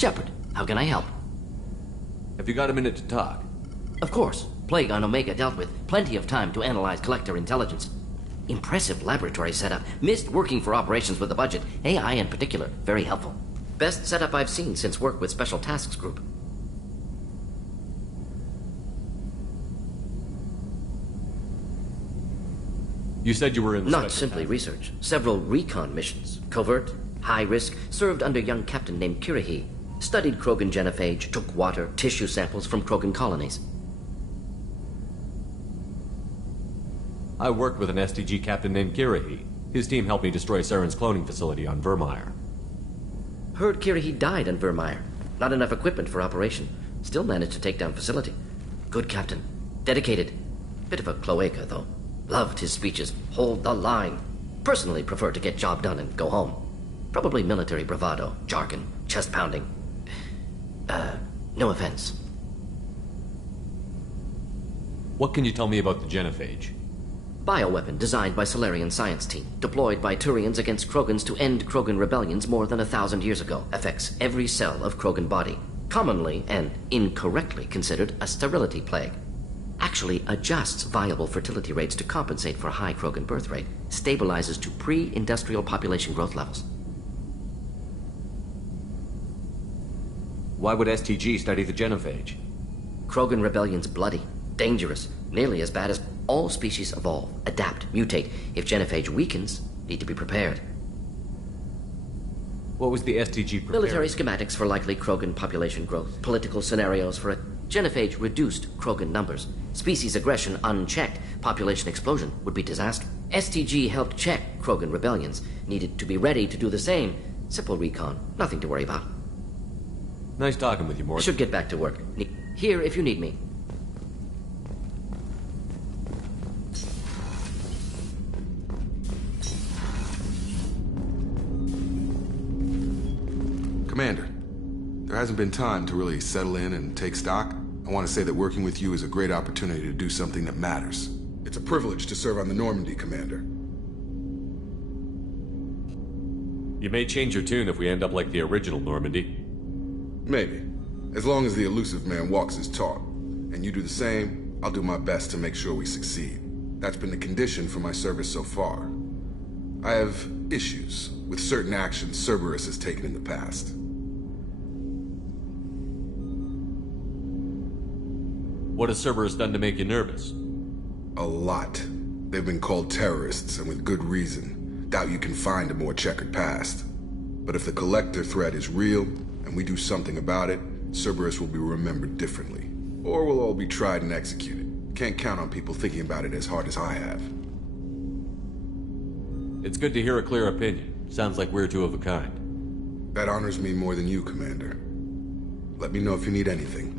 Shepard, how can I help? Have you got a minute to talk? Of course. Plague on Omega dealt with. Plenty of time to analyze Collector intelligence. Impressive laboratory setup. Missed working for operations with a budget. AI in particular, very helpful. Best setup I've seen since work with Special Tasks Group. You said you were in the Not simply research. Several recon missions. Covert, high risk, served under a young captain named Kirahi. Studied Krogan genophage, took water, tissue samples from Krogan colonies. I worked with an STG captain named Kirahi. His team helped me destroy Saren's cloning facility on Vermeer. Heard Kirahi died on Vermeer. Not enough equipment for operation. Still managed to take down facility. Good captain. Dedicated. Bit of a cloaca, though. Loved his speeches. Hold the line. Personally prefer to get job done and go home. Probably military bravado, jargon, chest pounding. No offense. What can you tell me about the genophage? Bioweapon designed by Solarian science team, deployed by Turians against Krogans to end Krogan rebellions more than 1,000 years ago. Affects every cell of Krogan body. Commonly and incorrectly considered a sterility plague. Actually adjusts viable fertility rates to compensate for high Krogan birth rate. Stabilizes to pre-industrial population growth levels. Why would STG study the genophage? Krogan rebellion's bloody, dangerous, nearly as bad as all species evolve, adapt, mutate. If genophage weakens, need to be prepared. What was the STG preparing? Military schematics for likely Krogan population growth, political scenarios for a genophage reduced Krogan numbers, species aggression unchecked, population explosion would be disaster. STG helped check Krogan rebellions, needed to be ready to do the same. Simple recon, nothing to worry about. Nice talking with you, Morgan. Should get back to work. Here if you need me. Commander, there hasn't been time to really settle in and take stock. I want to say that working with you is a great opportunity to do something that matters. It's a privilege to serve on the Normandy, Commander. You may change your tune if we end up like the original Normandy. Maybe. As long as the elusive man walks his talk, and you do the same, I'll do my best to make sure we succeed. That's been the condition for my service so far. I have issues with certain actions Cerberus has taken in the past. What has Cerberus done to make you nervous? A lot. They've been called terrorists, and with good reason. Doubt you can find a more checkered past. But if the Collector threat is real, and we do something about it, Cerberus will be remembered differently. Or we'll all be tried and executed. Can't count on people thinking about it as hard as I have. It's good to hear a clear opinion. Sounds like we're two of a kind. That honors me more than you, Commander. Let me know if you need anything.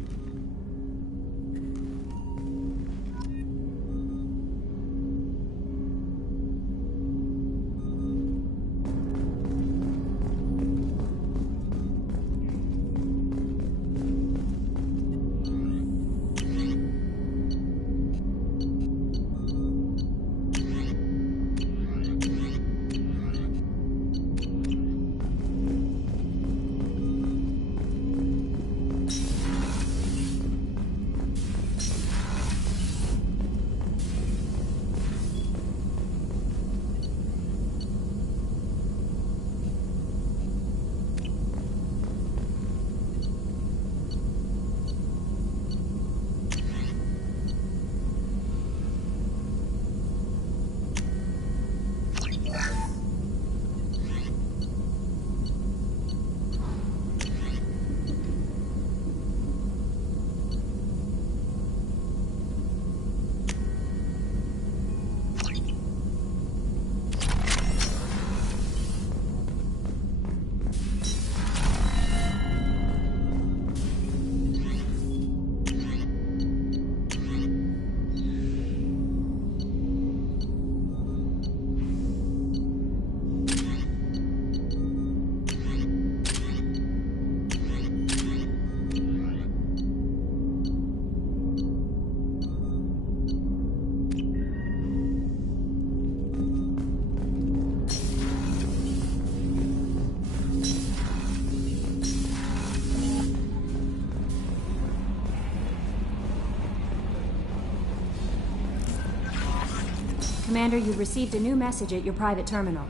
Commander, you received a new message at your private terminal.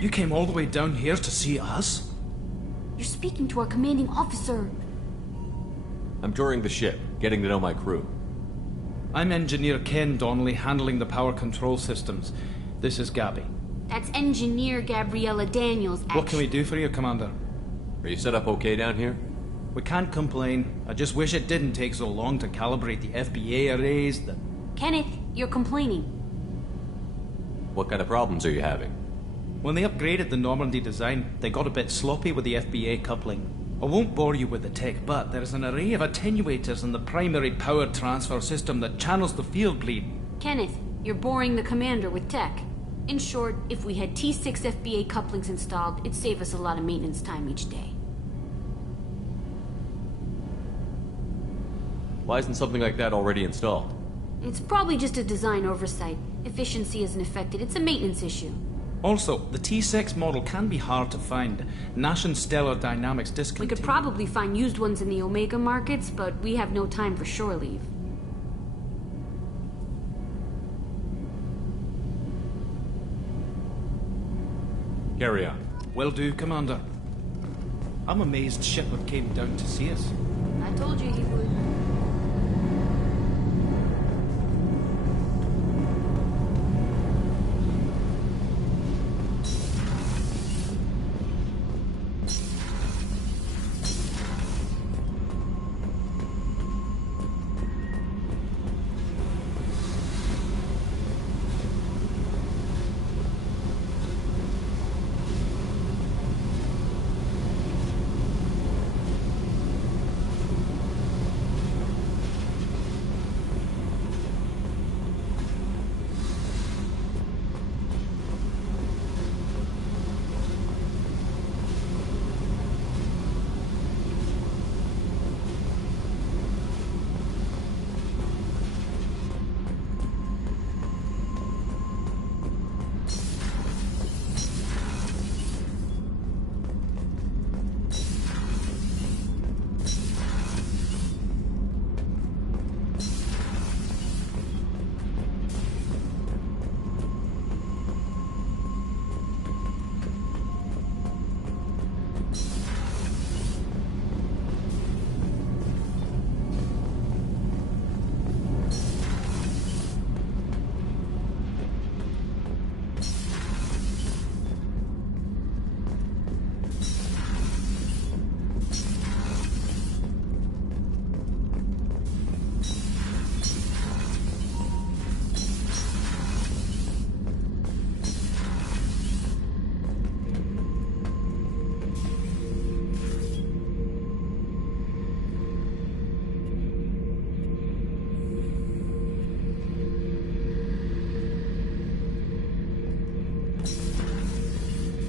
You came all the way down here to see us? You're speaking to our commanding officer. I'm touring the ship, getting to know my crew. I'm Engineer Ken Donnelly, handling the power control systems. This is Gabby. That's Engineer Gabriella Daniels. What can we do for you, Commander? Are you set up okay down here? We can't complain. I just wish it didn't take so long to calibrate the FBA arrays, Kenneth, you're complaining. What kind of problems are you having? When they upgraded the Normandy design, they got a bit sloppy with the FBA coupling. I won't bore you with the tech, but there's an array of attenuators in the primary power transfer system that channels the field bleed. Kenneth, you're boring the commander with tech. In short, if we had T6 FBA couplings installed, it'd save us a lot of maintenance time each day. Why isn't something like that already installed? It's probably just a design oversight. Efficiency isn't affected, it's a maintenance issue. Also, the T6 model can be hard to find. Nash and Stellar Dynamics We discontinued. could probably find used ones in the Omega markets, but we have no time for shore leave. Carry on. Will do, Commander. I'm amazed Shepard came down to see us. I told you he would.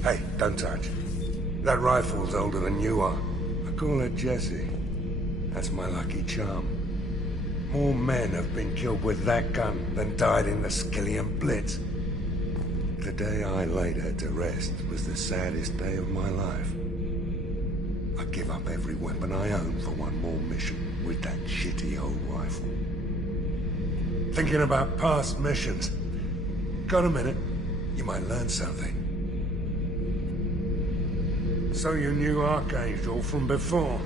Hey, don't touch. That rifle's older than you are. I call her Jessie. That's my lucky charm. More men have been killed with that gun than died in the Skillian Blitz. The day I laid her to rest was the saddest day of my life. I give up every weapon I own for one more mission with that shitty old rifle. Thinking about past missions. Got a minute? You might learn something. So you knew Archangel from before.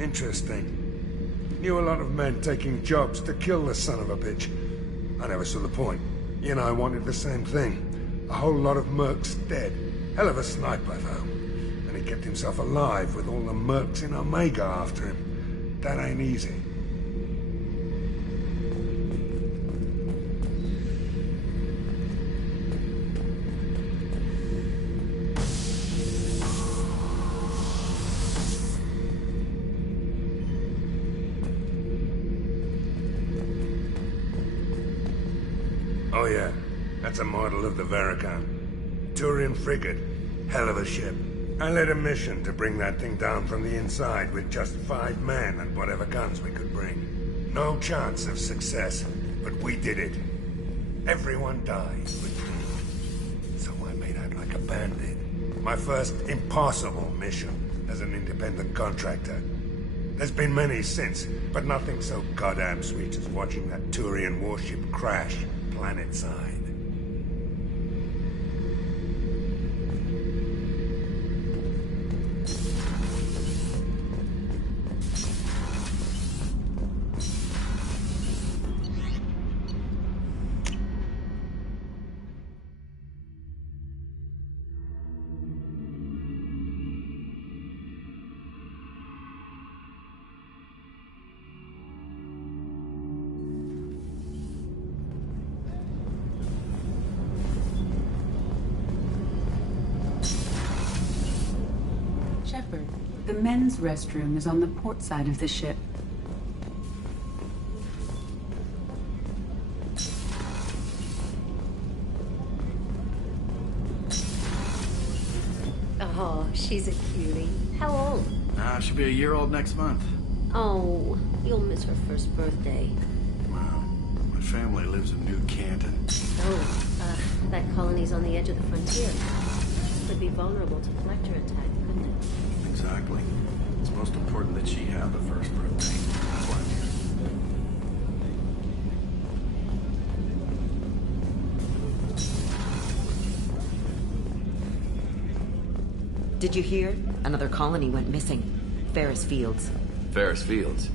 Interesting. Knew a lot of men taking jobs to kill the son of a bitch. I never saw the point. You and I wanted the same thing. A whole lot of mercs dead. Hell of a sniper, though. And he kept himself alive with all the mercs in Omega after him. That ain't easy. yeah. That's a model of the Veracon. Turian frigate. Hell of a ship. I led a mission to bring that thing down from the inside with just 5 men and whatever guns we could bring. No chance of success, but we did it. Everyone died but me. So I made out like a bandit. My first impossible mission as an independent contractor. There's been many since, but nothing so goddamn sweet as watching that Turian warship crash planet-side. Shepard, the men's restroom is on the port side of the ship. Oh, she's a cutie. How old? She'll be a year old next month. Oh, you'll miss her first birthday. Wow. My family lives in New Canton. Oh, that colony's on the edge of the frontier. Could be vulnerable to collector attack, couldn't it? Exactly. It's most important that she have a first birthday. That's why I'm here. Did you hear? Another colony went missing. Ferris Fields. Ferris Fields?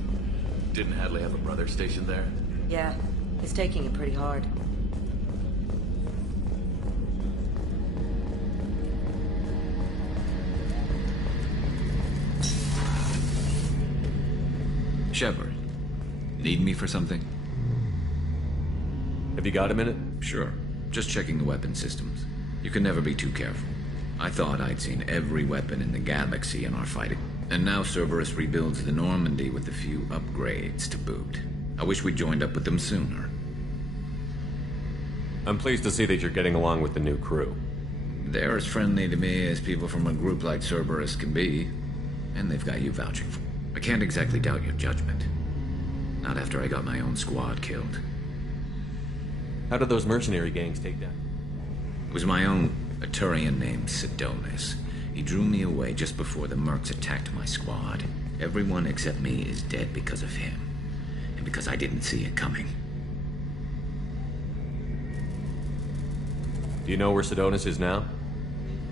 Didn't Hadley have a brother stationed there? Yeah, he's taking it pretty hard. Shepard, need me for something? Have you got a minute? Sure. Just checking the weapon systems. You can never be too careful. I thought I'd seen every weapon in the galaxy in our fighting. And now Cerberus rebuilds the Normandy with a few upgrades to boot. I wish we'd joined up with them sooner. I'm pleased to see that you're getting along with the new crew. They're as friendly to me as people from a group like Cerberus can be. And they've got you vouching for. I can't exactly doubt your judgment. Not after I got my own squad killed. How did those mercenary gangs take down? It was my own Turian named Sidonis. He drew me away just before the mercs attacked my squad. Everyone except me is dead because of him. And because I didn't see it coming. Do you know where Sidonis is now?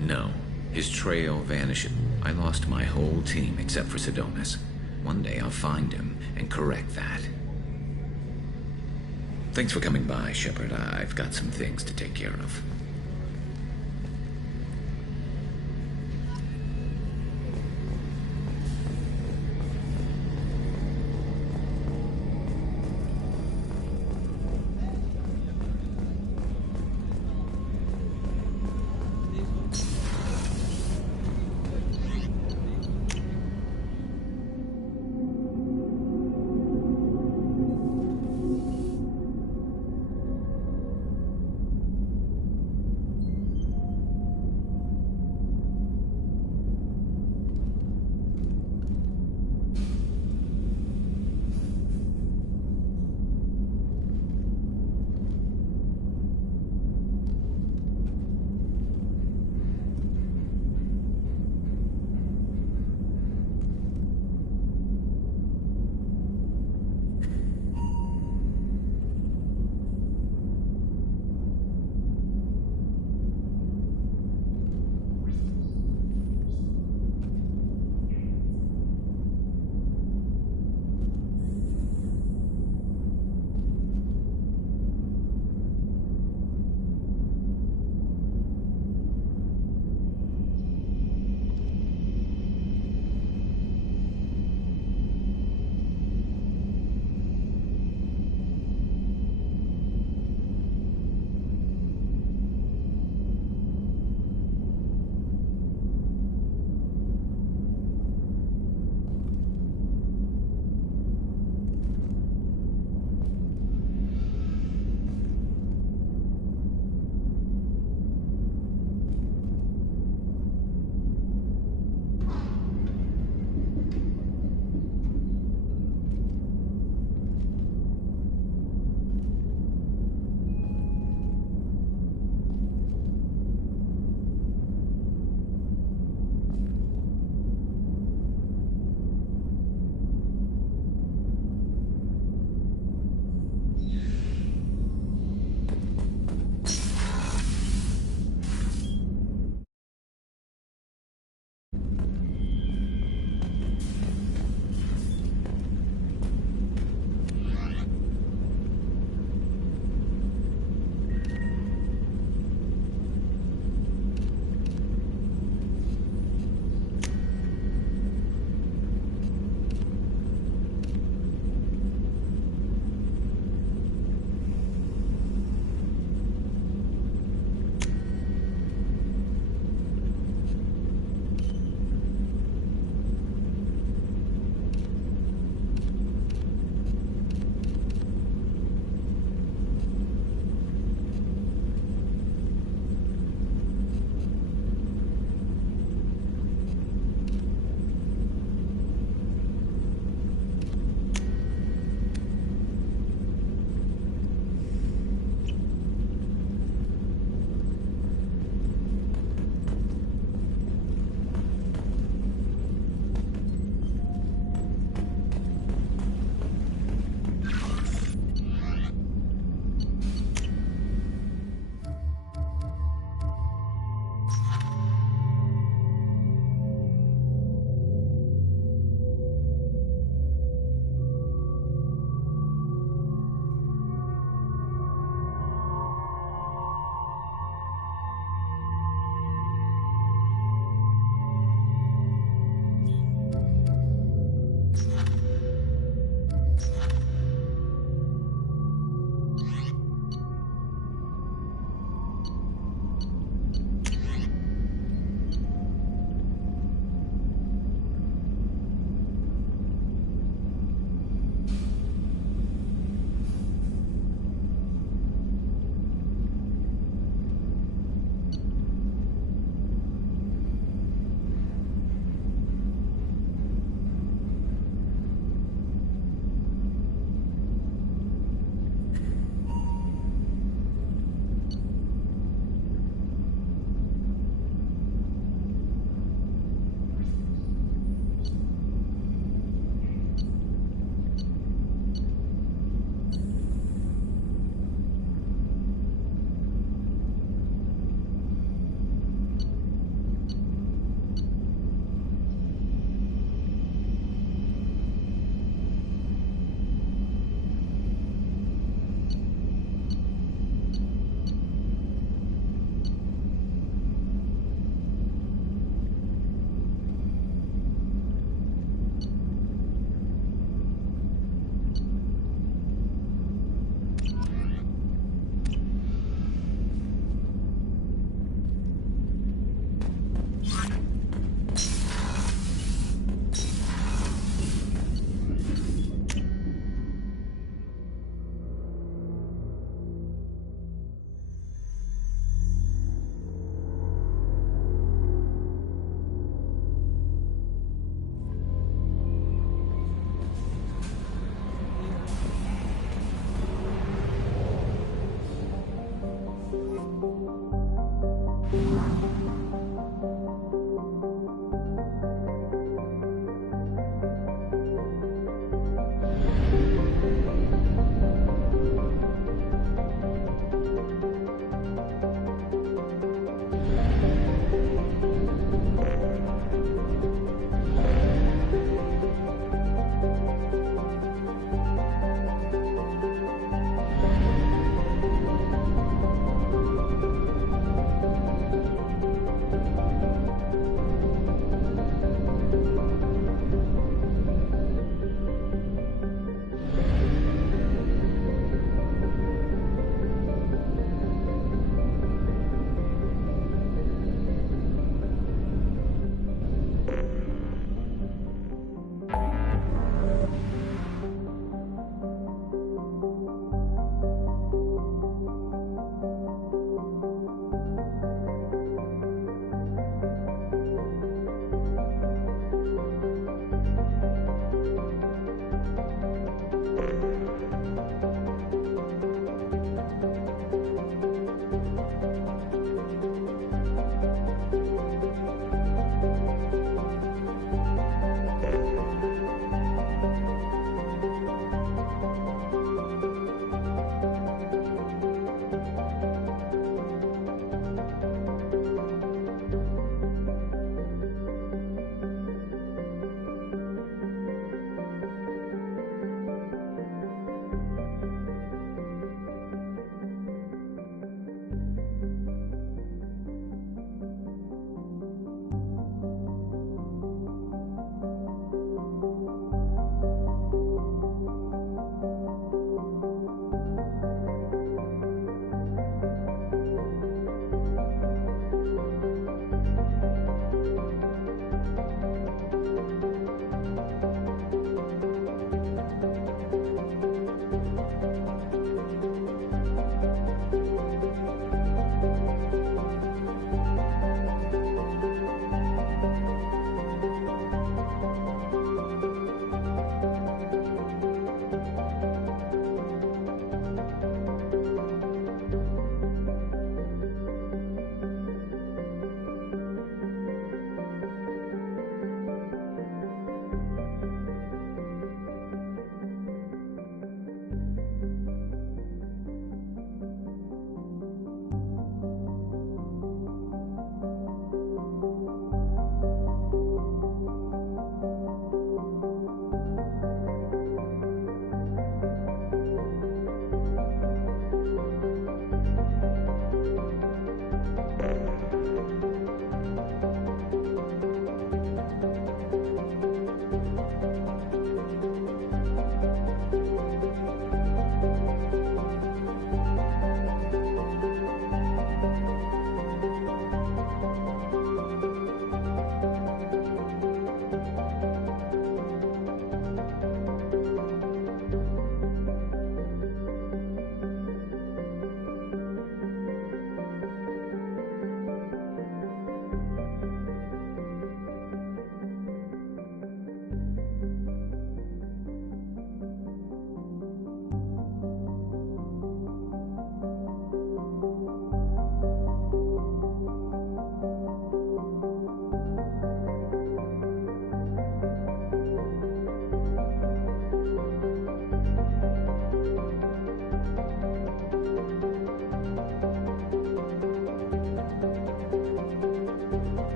No. His trail vanished. I lost my whole team except for Sidonis. One day I'll find him and correct that. Thanks for coming by, Shepard. I've got some things to take care of.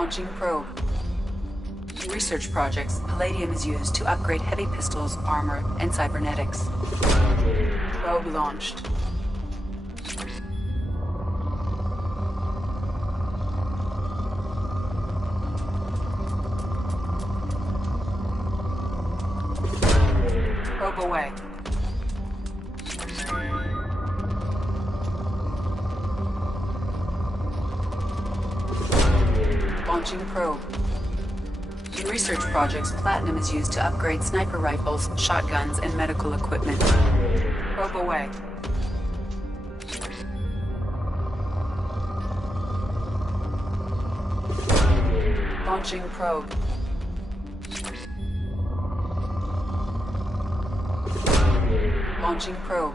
Launching probe. In research projects, palladium is used to upgrade heavy pistols, armor, and cybernetics. Probe launched. Probe away. Launching probe. In research projects, platinum is used to upgrade sniper rifles, shotguns, and medical equipment. Probe away. Launching probe. Launching probe.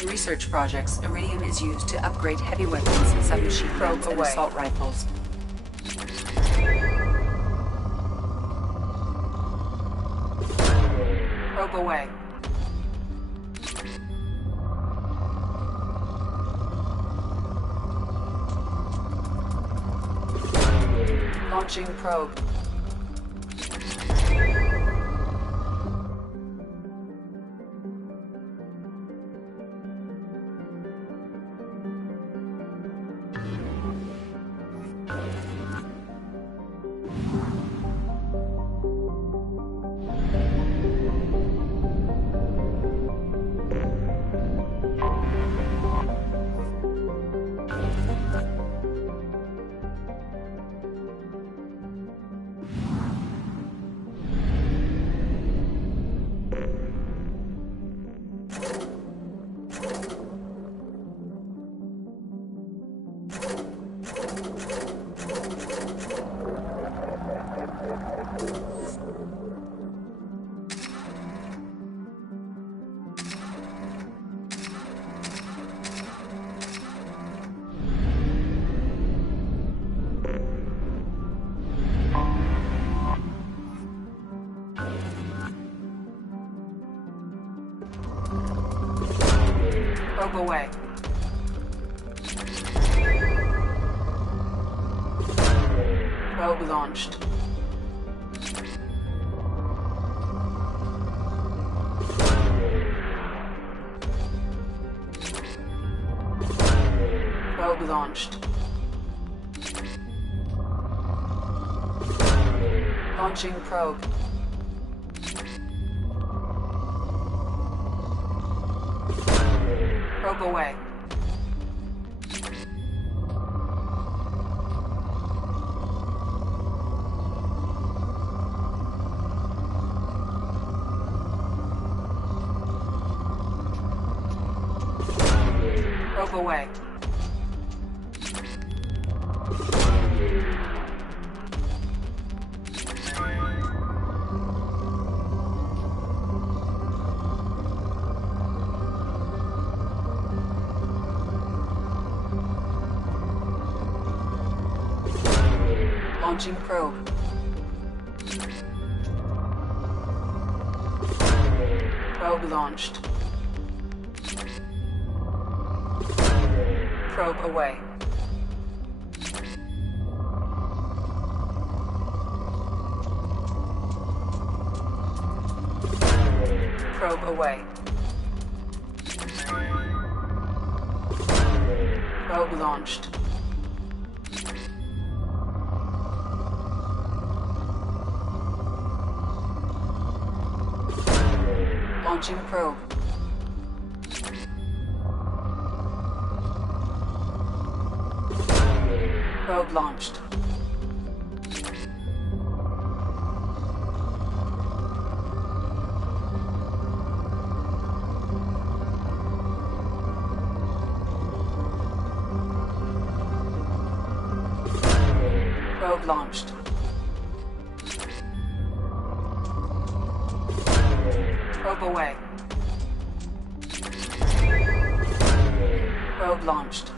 In research projects, iridium is used to upgrade heavy weapons, submachine guns, and assault rifles. Probe away. Launching probe. Probe away. Probe launched. Probe launched. Launching probe. Probe away. Probe away. Launching probe. Probe launched. Probe away. Probe away. Probe launched. Launching probe. Probe launched. Probe launched. Probe away. Probe launched.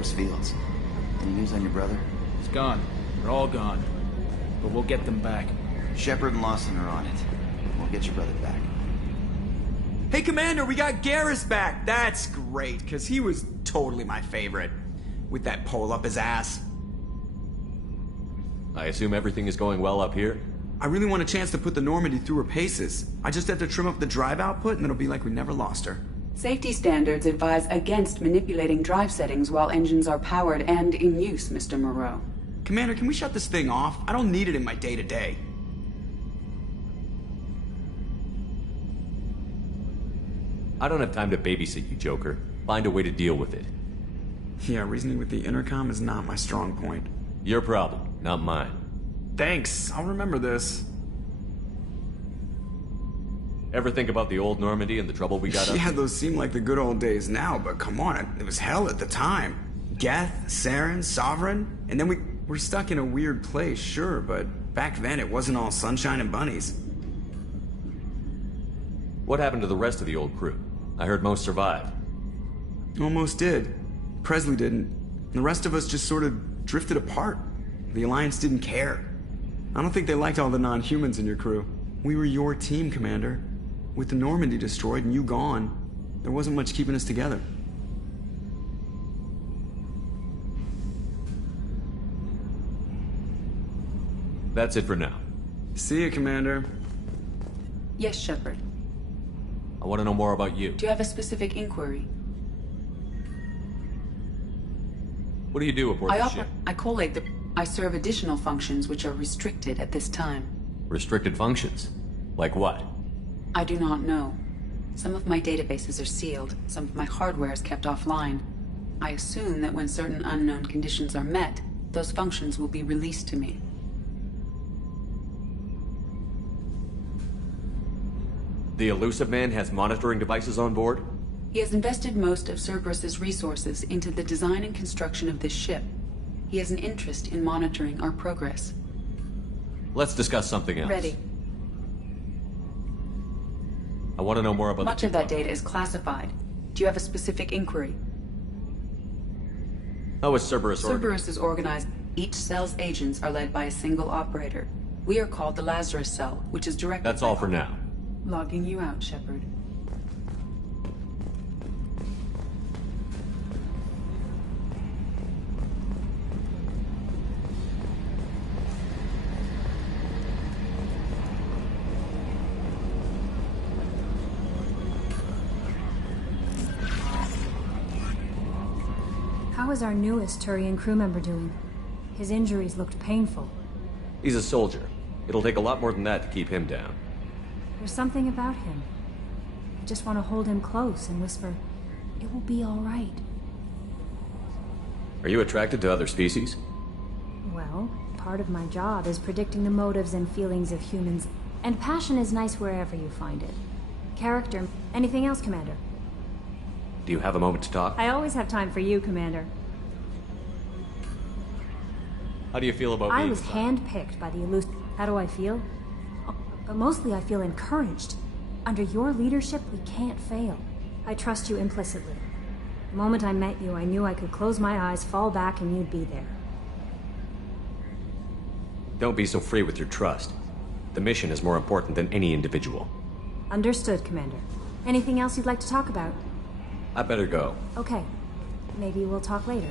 Ferris Fields. Any news on your brother? He's gone. They're all gone. But we'll get them back. Shepard and Lawson are on it. We'll get your brother back. Hey, Commander, we got Garrus back! That's great, because he was totally my favorite. With that pole up his ass. I assume everything is going well up here? I really want a chance to put the Normandy through her paces. I just have to trim up the drive output and it'll be like we never lost her. Safety standards advise against manipulating drive settings while engines are powered and in use, Mr. Moreau. Commander, can we shut this thing off? I don't need it in my day-to-day. I don't have time to babysit you, Joker. Find a way to deal with it. Yeah, reasoning with the intercom is not my strong point. Your problem, not mine. Thanks, I'll remember this. Ever think about the old Normandy and the trouble we got up Yeah, to? those seem like the good old days now, but come on, it was hell at the time. Geth, Saren, Sovereign, and then we're stuck in a weird place, sure, but back then it wasn't all sunshine and bunnies. What happened to the rest of the old crew? I heard most survived. Almost did. Presley didn't. The rest of us just sort of drifted apart. The Alliance didn't care. I don't think they liked all the non-humans in your crew. We were your team, Commander. With the Normandy destroyed and you gone, there wasn't much keeping us together. That's it for now. See you, Commander. Yes, Shepard. I want to know more about you. Do you have a specific inquiry? What do you do aboard the ship? I collate the... I serve additional functions which are restricted at this time. Restricted functions? Like what? I do not know. Some of my databases are sealed, some of my hardware is kept offline. I assume that when certain unknown conditions are met, those functions will be released to me. The Illusive Man has monitoring devices on board? He has invested most of Cerberus's resources into the design and construction of this ship. He has an interest in monitoring our progress. Let's discuss something else. Ready. I want to know more about Much of that data is classified. Do you have a specific inquiry? How is Cerberus organized? Cerberus is organized. Each cell's agents are led by a single operator. We are called the Lazarus Cell, which is directed That's all for now. Logging you out, Shepard. How is our newest Turian crew member doing? His injuries looked painful. He's a soldier. It'll take a lot more than that to keep him down. There's something about him. I just want to hold him close and whisper, "It will be all right." Are you attracted to other species? Well, part of my job is predicting the motives and feelings of humans, and passion is nice wherever you find it. Character. Anything else, Commander? Do you have a moment to talk? I always have time for you, Commander. How do you feel about I being was handpicked by the Illusive. How do I feel? But mostly I feel encouraged. Under your leadership, we can't fail. I trust you implicitly. The moment I met you, I knew I could close my eyes, fall back, and you'd be there. Don't be so free with your trust. The mission is more important than any individual. Understood, Commander. Anything else you'd like to talk about? I better go. Okay. Maybe we'll talk later.